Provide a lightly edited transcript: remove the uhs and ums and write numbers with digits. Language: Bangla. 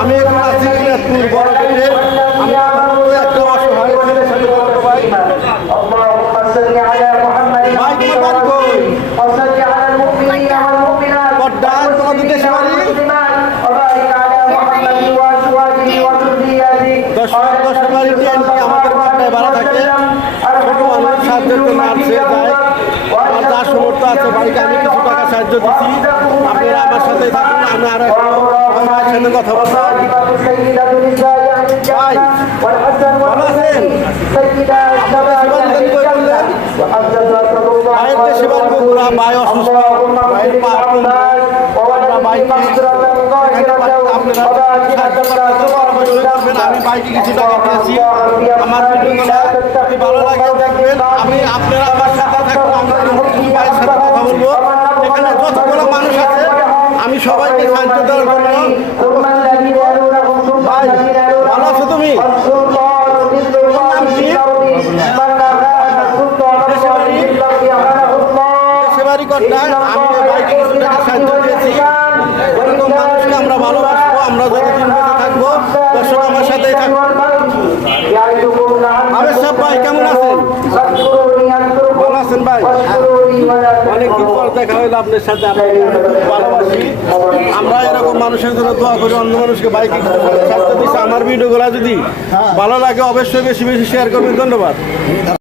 আমি এখন আছি দিনাজপুর বড়পুরে। আমি একটা অসহায় ছেলের সাথে বলতে ভাই তোমার বাড়ি কই? পদ্মা, তোমাদের দেশে বাড়ি? দশের বাড়ি টিএনপি আমাদের পদ্মায় ভাড়া থাকে। ছোট মানুষ সাহায্যের জন্য আসছে যায়। আমার যা সমর্থ আছে বাড়িতে আমি কিছু টাকা সাহায্য দিচ্ছি। আপনারা আমার সাথেই থাকুন। আমি আরো ভাইয়ের সাথে কথা বলবো। ভাই ভালো আছেন? ভাইয়ের দেশে বাড়ি বগুড়া। ভাই অসুস্থ, ভাইয়ের পা আপনারা সাহায্য করবেন। আমি বাইকে কিছু টাকা দিয়েছি। আমার ভিডিওগুলো যদি ভালো লাগে দেখবেন। আমি আপনারা আমার সাথে থাকবেন। আমরা কিছু ভাইয়ের সাথে কথা বলবো। এখানে যতগুলো মানুষ আছে আমি সবাইকে সাহায্য দেওয়ার জন্য। ভাই ভালো আছো তুমি? তোমার নাম কি? দেশে বাড়ি করতে আমি বাইকে কিছু টাকা সাহায্য দিয়েছি। এরকম মানুষকে আমরা ভালোবাসবো। আমরা যতদিন বেঁচে থাকবো দর্শক আমার সাথেই থাকবো। আবেশ সাহেব ভাই কেমন আছেন? ভালো আছেন ভাই? অনেকদিন পর দেখা হইলো আপনার সাথে। ভালোবাসি। আমরা এরকম মানুষের জন্য দোয়া করি। অন্য মানুষকে বাইকে সাহায্য দিচ্ছে। আমার ভিডিওগুলো যদি ভালো লাগে অবশ্যই বেশি বেশি শেয়ার করবেন। ধন্যবাদ।